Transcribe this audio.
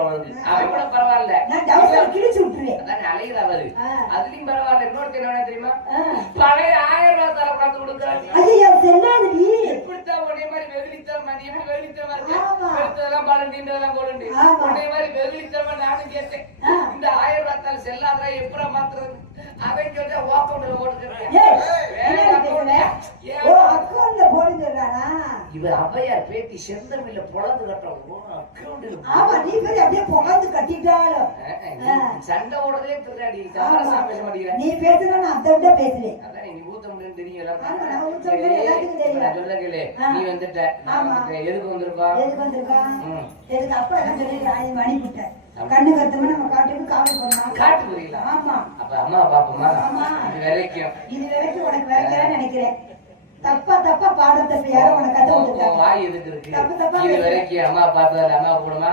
அவன் கூட பரவாயில்ல, கிழிச்சு விட்டுருவேன். அதான் அலைகிறா அவரு. அதுலயும் பரவாயில்ல. இன்னொரு என்ன தெரியுமா, பழைய 1000 ரூபாய் தர பணத்தை கொடுக்குறாங்க. எப்படித்தான் உடனே மாதிரி வெகுளித்தரமா, நீ எப்படி வெகுளித்தரமா இருக்கு, எடுத்ததெல்லாம் பாடு, நீண்டதெல்லாம் போடுண்டு உடனே மாதிரி வெகுளித்தரமா நானும் கேட்டேன். இந்த 1000 ரூபாய் தால் செல்லாதா எப்படா மாத்துறது, அவன் கேட்டா வாக்கவுண்ட்ல போட்டுக்கிறேன். இவர் அவையார் பேத்தி செந்தமில்ல பொழந்து கட்டுறாங்க. சண்டை ஓடதே தெரியாடி, சமரசம் பேச மாட்டேங்கிறேன். நீ பேசுறேன், அதை விட பேசுறேன். அதான் நீ ஊத்த முடியும் தெரியும். சொல்ல கேளு, நீ வந்துட்ட, எதுக்கு வந்திருக்கோம்? எதுக்கு அப்பா என்ன சொல்லி மணிக்கிட்டேன் கண்ணு கருத்தமா நம்ம காட்டுக்கு காவல் போறோம். காட்டு போறீங்களா? ஆமா. அப்ப அம்மா பாப்போமா? இது வரைக்கும் உனக்கு வேலையா நினைக்கிறேன். தப்பா பாடத்தை யாரும் உனக்கு கத்து கொடுத்தாங்க. வாய் எதுக்கு இருக்கு? இது வரைக்கும் அம்மா பார்த்ததுல அம்மா கூடமா